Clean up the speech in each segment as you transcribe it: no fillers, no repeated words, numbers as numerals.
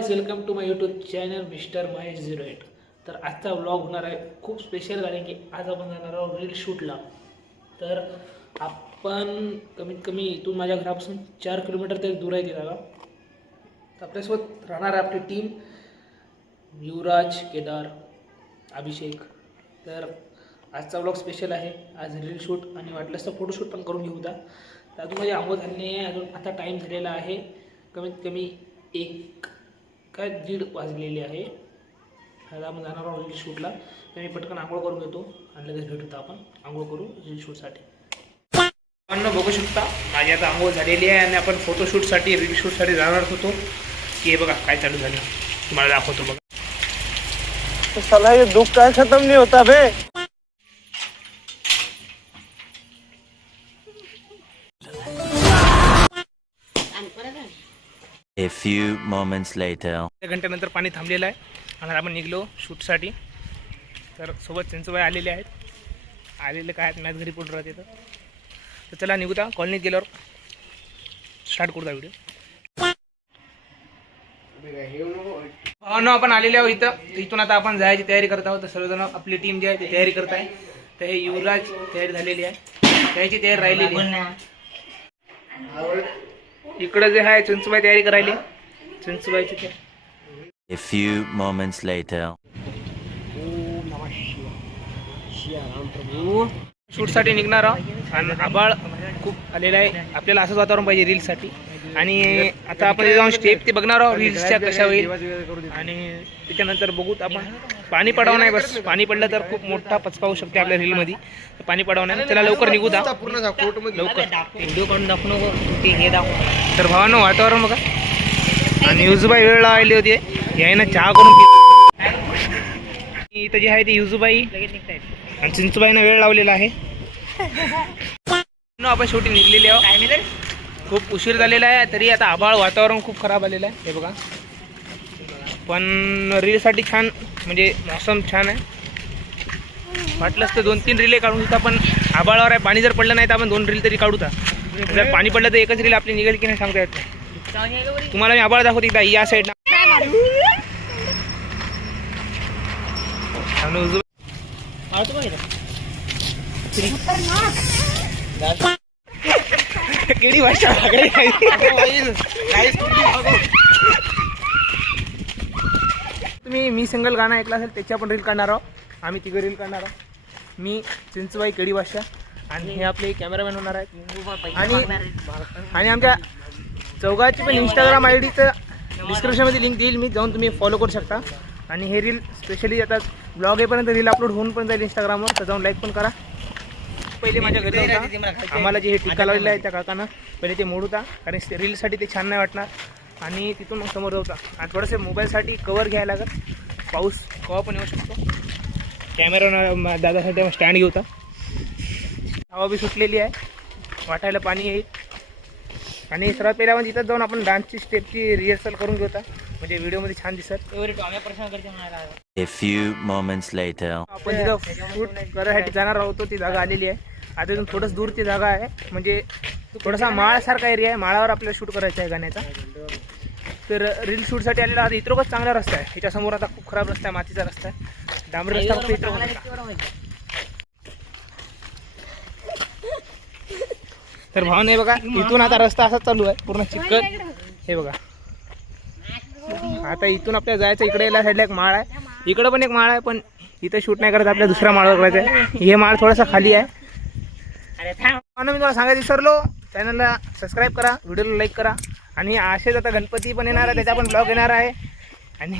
Guys, welcome to my YouTube channel mister Mahesh 08। तर आजचा vlog होणार आहे खूप स्पेशल, कारण की आज आपण जाणार आहोत रील शूटला। तर आपण कमीत कमी इथून माझ्या घरापासून 4 किलोमीटर तरी दूर आहे ती जागा। तर आपल्यासोबत राहणार आहे आपली टीम, युवराज, केदार, अभिषेक। तर आजचा व्लॉग स्पेशल आहे, आज रील शूट आणि वाटलंच तर फोटोशूट पण करून घेऊ द्या। तर अजून माझी आंघोळ झाली नाही आहे, अजून आता टाईम झालेला आहे कमीत कमी 1:30 वाजलेली आहे। आता आपण जाणार आहोत रील शूटला। तर मी पटकन आंघोळ करून घेतो आणि लगेच भेटूत आपण आंघोळ करू रील शूटसाठी। आपण बघू शकता माझी आता आंघोळ झालेली आहे आणि आपण फोटोशूटसाठी रील शूटसाठी जाणार होतो की हे बघा काय चालू झालं, तुम्हाला दाखवतो बघा। तो साला ये दुख का खत्म नहीं होता बे। A few moments later. 1 घंट्यानंतर पाणी थांबलेलं आहे आणि आपण निघलो शूटसाठी। तर सोबत चिंचूबाई आलेले आहेत, आलेले काय मॅच घरी पडून राहते। तर चला निघूया, कॉलनीत गेल्यावर स्टार्ट करूया व्हिडिओ। आपण आलेले आहोत इथं, इथून आता आपण जायची तयारी करत आहोत। तर सर्वजण आपली टीम जी आहे ती तयारी करत आहे। तर हे युवराज तयारी झालेली आहे, त्याची तयारी राहिलेली आहे। इकडं जे आहे चिंचूबाई तयारी करायली, चिंचूबाईची ते। A few moments later. शूटसाठी निघणार आहोत आणि आभाळ खूप आलेलं आहे, आपल्याला असंच वातावरण पाहिजे रील्ससाठी। आणि आता आपण जाऊन स्टेप ते बघणार आहोत रील्सच्या कशा होईल, आणि त्याच्यानंतर बघूत आपण। पाणी पडावं नाही, बस पाणी पडलं तर खूप मोठा पचका होऊ शकते आपल्या रीलमध्ये। तर पाणी पडावं नाही, त्याला लवकर निघू द्या, लवकर व्हिडिओ काढून दाखवू नको हे दाखव। तर भावांनो वातावरण बघा, आणि युजूबाई वेळ लावली होती यायनं चहा करून इथं जे आहे ते युजूबाई आणि चिंचूबाईनं वेळ लावलेला आहे। आपण शेवटी निघलेले आहोत, खूप उशीर झालेला आहे तरी आता आभाळ वातावरण खूप खराब आलेलं आहे हे बघा। पण रीलसाठी छान, म्हणजे मौसम छान आहे। वाटलंच तर 2-3 रीले काढून होता, पण आभाळावर आहे, पाणी जर पडलं नाही तर आपण 2 रील तरी काढू। जर पाणी पडलं तर एकच रील आपली निघेल की नाही सांगता येत नाही। तुम्हाला मी आभाळ दाखवते एकदा या साईडला। केडी भाषा तुम्ही मी सिंगल गाणं ऐकलं असेल, त्याची आपण रील काढणार आहोत। आम्ही तिघं रील काढणार आहोत, मी, चिंचूबाई, केडी भाषा आणि हे आपले कॅमेरामॅन होणार आहेत। आणि आमच्या चौघाची पण इंस्टाग्राम आयडीचं डिस्क्रिप्शनमध्ये लिंक देईल मी, जाऊन तुम्ही फॉलो करू शकता। आणि हे रील स्पेशली आता ब्लॉग येईपर्यंत रील अपलोड होऊन पण जाईल इंस्टाग्रामवर, तर जाऊन लाईक पण करा। पहिले माझ्या घरी होता, आम्हाला जे हे टिक्का लावलेलं आहे त्या काकांना पहिले ते मोड होता, कारण रीलसाठी ते छान नाही वाटणार। आणि तिथून मग समोर होता, आणि थोडंसं मोबाईलसाठी कवर घ्यायला लागत, पाऊस कवा पण येऊ शकतो। कॅमेरा दादासाठी स्टँड घेऊ होता, हवा बी सुटलेली आहे, वाटायला पाणी येईल। आणि सर्वात पहिला म्हणजे इथं जाऊन आपण डान्सची स्टेपची रिहर्सल करून घेऊ होता, म्हणजे व्हिडिओमध्ये छान दिसत। A few moments later. आपण जिथं शूट करायसाठी जाणार आहोत ती जागा आलेली आहे। आता इथून थोडंच दूरची जागा आहे, म्हणजे थोडासा माळासारखा एरिया आहे, माळावर आपल्याला शूट करायचा आहे गाण्याचा। तर रील शूटसाठी आलेला आता इतरोकच चांगला रस्ता आहे, ह्याच्यासमोर आता खूप खराब रस्ता आहे, मातीचा रस्ता आहे, डांबरी रस्ता फक्त इतरोक। तर भावने बघा, इथून आता रस्ता असाच चालू आहे पूर्ण चिखल, हे बघा। आता इथून आपल्याला जायचं, इकडे या साईडला एक माळ आहे, इकडं पण एक माळ आहे, पण इथं शूट नाही करत, आपल्या दुसऱ्या माळावर करायचं आहे। हे माळ थोडासा खाली आहे। मी तुम्हाला सांगायचं विसरलो, चॅनलला सबस्क्राईब करा, व्हिडिओला लाईक करा। आणि असेच आता गणपती पण येणार आहे, त्याचा पण ब्लॉग येणार आहे। आणि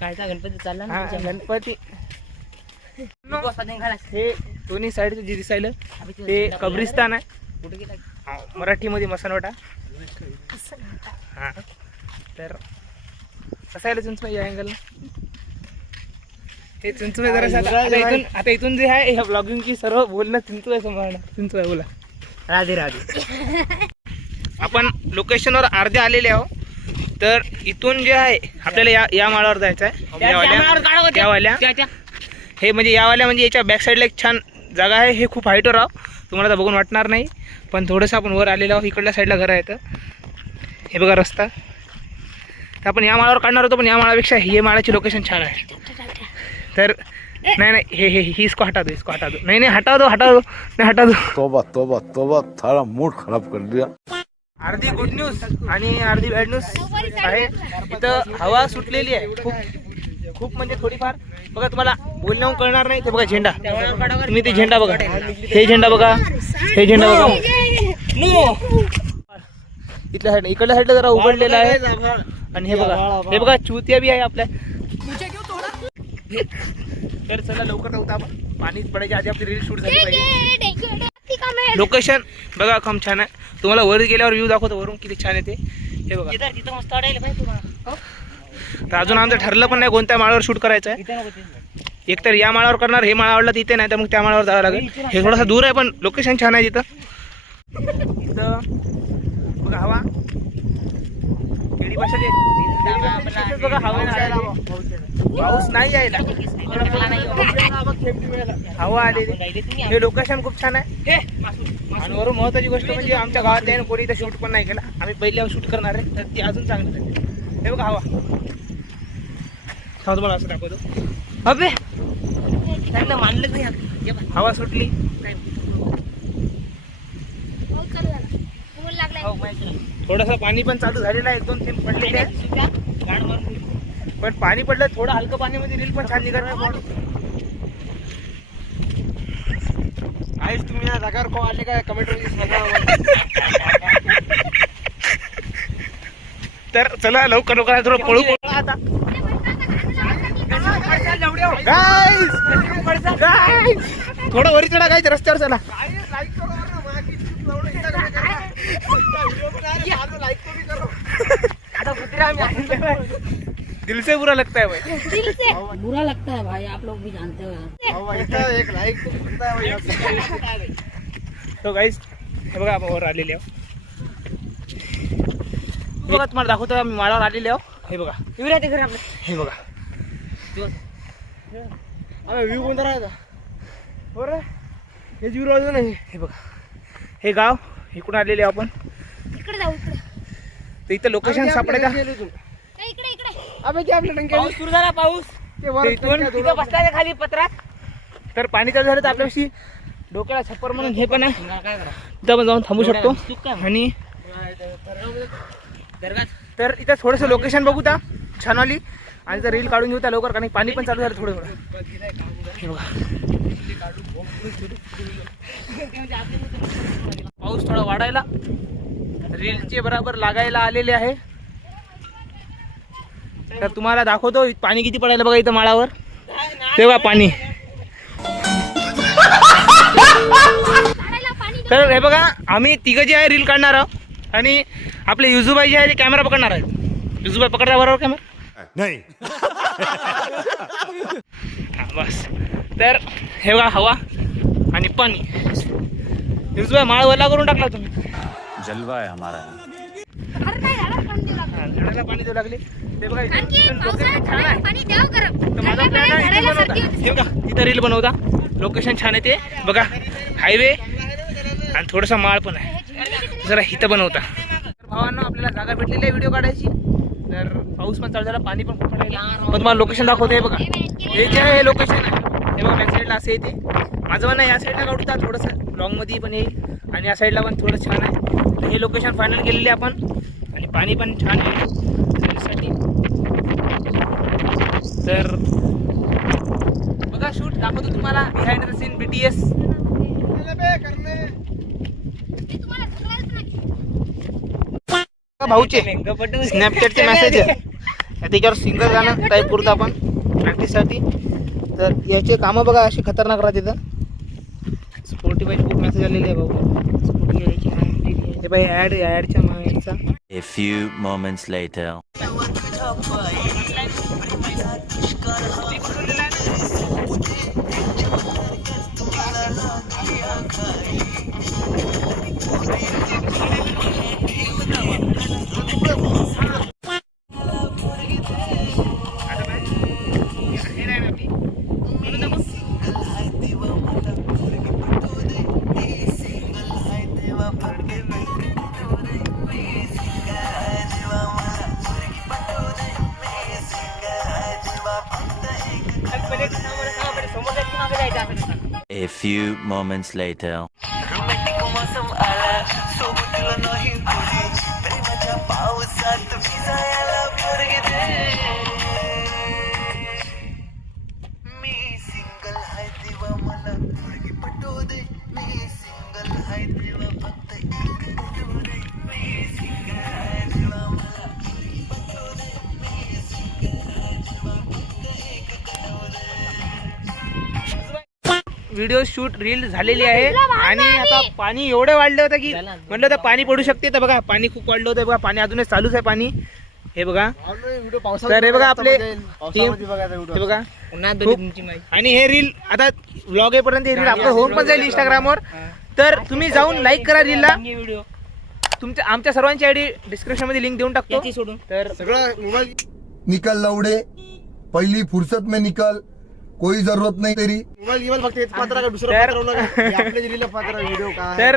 कायचा गणपती चालला ना, हा गणपती हे दोन्ही साईडचं जे दिसायलं ते कब्रिस्तान आहे, मराठीमध्ये मसानवाटा। हां, तर कसं आहे चिंचबाई या अँगलला, हे चिंचबाई जरा आता इथून जे आहे ह्या ब्लॉगिंगची सर्व बोलणं चिंचबाई सांभाळणार। चिंचबाई बोला। राधे राधे। आपण लोकेशनवर अर्धे आलेले आहोत, तर इथून जे आहे आपल्याला या माळावर जायचं आहे, यावाल्या हे म्हणजे यावाल्या म्हणजे याच्या बॅक साईडला एक छान जागा आहे। हे खूप हाईटवर आहो, तुम्हाला तर बघून वाटणार नाही, पण थोडंसं आपण वर आलेलो आहोत, इकडल्या साईडला घर आहे। तर हे बघा रस्ता, तर आपण या माळावर काढणार होतो, पण या माळापेक्षा हे माळाची लोकेशन छान आहे. तर नहीं हे इसको हटा दो, इसको हटा दो. नहीं हटा दो नहीं हटा दो. तोबा तोबा तोबा, थारा मूड खराब कर दिया. अर्धी गुड न्यूज आणि अर्धी बॅड न्यूज आहे. इथं हवा सुटलेली आहे खूप म्हणजे थोडीफार. बघा तुम्हाला बोलण्याहून कळणार नाही. ते बघा झेंडा, तुम्ही ते झेंडा बघा, हे झेंडा बघा, हे झेंडा बघा. इथल्या साईड इकडल्या साईडला जरा उघडलेला आहे. आणि हे बघा चुतिया बी आहे आपल्या. तर चला लवकर नव्हता आपण, पाणी पडायच्या आधी आपली रील शूट झाली पाहिजे. लोकेशन बघा खूप छान आहे. तुम्हाला वर गेल्यावर व्ह्यू दाखवतो वरून किती छान येते. हे बघा तिथं मस्त वाटायला पाहिजे तुम्हाला. तर अजून आमचं ठरलं पण नाही कोणत्या माळावर शूट करायचं आहे. एकतर या माळावर करणार, हे माळा आवडला तिथे, नाही तर मग त्या माळावर जावं लागेल. हे थोडासा दूर आहे पण लोकेशन छान आहे तिथं. इथं बघा हवा केडी भाषा बघा हवा पाऊस नाही यायला, हवा आलेली. हे लोकेशन खूप छान आहे. आणि वरून महत्वाची गोष्ट म्हणजे आमच्या गावात आहे कोणी इथं शूट पण नाही केला. आम्ही पहिल्यावर शूट करणार आहे, तर ती अजून चांगली झाली. हे बघा हवा तुम्हाला असं दाखवतो. अबे त्यांना मानलं नाही, हवा सुटली. थोडंसं पाणी पण चालू झालेलं आहे, 1-2 थेंब पडलेले आहे. पण पाणी पडलं थोडं हलकं पाण्यामध्ये रील पण छान निघत. आईस तुम्ही या जागावर को आले काय कमेंट तर चला लवकर थोडं पळू आता. थोडं वरी चढा गायचं रस्त्यावर. चला दिल से बुरा लगता है भाई. दिल से बुरा लगता है भाई, आप लोग भी जानते हो. एक लाईक तो गाईज हे बघा आपण वर आलेले आहो. बघा तुम्हाला दाखवतो आम्ही माळावर आलेले आहो. हे बघा हे बघा व्ह्यू कोणता राहायचा बरं हे जीव राहतो नाही. हे बघा हे गाव इकडून आलेले आहो आपण. इकडे जाऊ इकडे. तर इथं लोकेशन सापडायचं. इकडे इकडे इकडे. अबे की आपल्या टंक्या पाऊस सुरू झाला, पाऊस तिथं बसलाय खाली पत्रात. तर पाणी चालू झालं तर आपल्याशी डोक्याला छप्पर म्हणून हे पण आहे. काय करा इथं आपण जाऊन थांबू शकतो. आणि तर इथं थोडंसं लोकेशन बघू त्या छानवाली, आणि जर रील काढून घेऊ त्या लवकर, कारण पाणी पण चालू झालं थोडं थोडं. हे बघा पाऊस थोडा वाढायला, रीलचे बराबर लागायला आलेले आहे. तर तुम्हाला दाखवतो पाणी किती पडायला बघा इथं माळावर. तेव्हा पाणी. तर हे बघा आम्ही तिघं जे आहे रील काढणार आहोत, आणि आपले युजुबाई जे आहे ते कॅमेरा पकडणार आहेत. युजुबाई पकडता बरोबर कॅमेरा नहीं. बस. तर हे बघा हवा आणि पाणी. युजुबाई माळ वल्ला करून टाकला तुम्ही. जलवा है हमारा. अरे नाही झालं पाणी देऊ लागलं. झाडाला पाणी देऊ लागले. ते बघा आणखी इथं पावसाळ्यात location छान झाडाला आहे. पाणी द्यावं गरम. तर माझा plan आहे इथे झाडाला बनवता. सर्दी होते. हे बघा इथं रील बनवता. लोकेशन छान आहे ते बघा. हायवे आणि थोडासा माळ पण आहे. जरा इथं बनवता. तर भावांना आपल्याला जागा भेटलेली आहे व्हिडिओ काढायची. तर पाऊस पण चालू झाला, पाणी पण खूप पडायला. पण तुम्हाला लोकेशन दाखवते. हे बघा हे जे आहे हे लोकेशन आहे. हे बघा बॅक साईडला असं येते. माझं म्हणणं या साईडला काढूता थोडंसं लॉंगमध्ये पण येईल, आणि या साईडला पण थोडं छान आहे. तर हे लोकेशन फायनल केलेले आपण, आणि पाणी पण छान आहे साठी. तर बघा शूट दाखवतो तुम्हाला बिहाइंड द सीन BTS. मी तुम्हाला सगळ्याच नाही. भाऊचे स्नॅपचॅटचे मेसेज आहे त्याच्यावर सिंगल गाणं टाईप करतो आपण प्रॅक्टिससाठी. तर याचे कामं बघा अशी खतरनाक राहते. तर स्पोर्टिफाय खूप मेसेज आलेले आहे भाऊ. हे बाई ॲडच्या मागचा. A few moments later. A few moments later. Video shoot reel झालेली आहे आणि आता पाणी एवढं वाढलं होतं की म्हटलं होतं पाणी पडू शकते. तर बघा पाणी खूप वाढलं होतं बघा. पाणी अजूनच चालूच आहे पाणी. हे बघा व्हिडिओ तर हे बघा आपले पावसामध्ये बघायचा हे व्हिडिओ. बघा आणि हे रील आता व्लॉग येईपर्यंत हे रील आपलं होऊन पण जाईल इंस्टाग्रामवर. तर तुम्ही जाऊन लाईक करा रीलला. तुमच्या आमच्या सर्वांची आयडी डिस्क्रिप्शन मध्ये लिंक देऊन टाकतो. तर सगळं मोबाईल निकल लौड़े पहली फुर्सत में निकल, कोई जरूरत नहीं तेरी. मोबाईल फक्त हेच पात्र का दुसरं तर- पात्र नका. हे आपल्या दिलेलं पात्र व्हिडिओ काय तर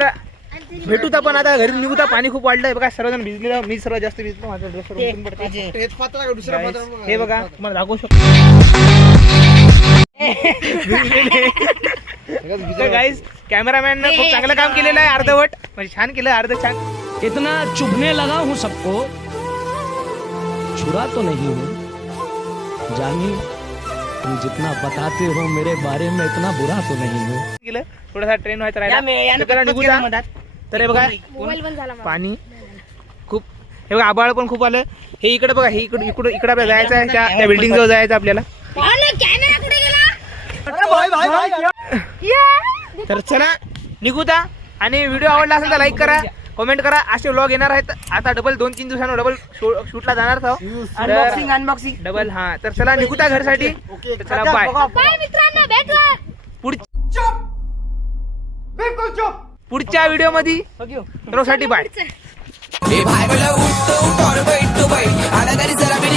भेटूत आपण आता घरी निघूता. पाणी खूप वाढलंय बघा. सर्वजण भिजलेलं. मी सर्वात जास्त भिजलो. माझा ड्रेस वरून पडते. हेच पात्र का दुसरं पात्र Guys, हे बघा तुम्हाला दाखवू शकतो. गाईज कॅमेरामॅन खूप चांगलं काम केलेलं आहे. अर्धवट म्हणजे छान केलं. अर्ध छान. इतना चुभने लगा हूं सबको, छुरा तो नहीं हूं जानी, तुम जितना बताते हो मेरे बारे में इतना बुरा तो नहीं हूं. केलं थोडासा ट्रेन व्हायचा राहिला. तर त्याला निघू द्या. तर हे बघा मोबाईल बंद झाला माझा. पाणी खूप. हे बघा आबाळ पण खूप आलं. हे इकडे बघा. हे इकडे इकडे आपल्याला जायचं आहे. त्या बिल्डिंग जवळ जायचं आपल्याला. अरे, कॅमेरा कुठे गेला? तर चला निघूता. आणि व्हिडिओ आवडला असेल तर लाईक करा, कमेंट करा. असे व्लॉग येणार आहेत. आता डबल 2-3 दिवसांवर डबल शूटला जाणार आहोत. अनबॉक्सिंग डबल हा. तर चला निघूता घरसाठी. तर चला बाय. बाय मित्रांनो, भेटूया. पुढच्या व्हिडिओ मध्ये सर्वांसाठी बाय. पुढचं.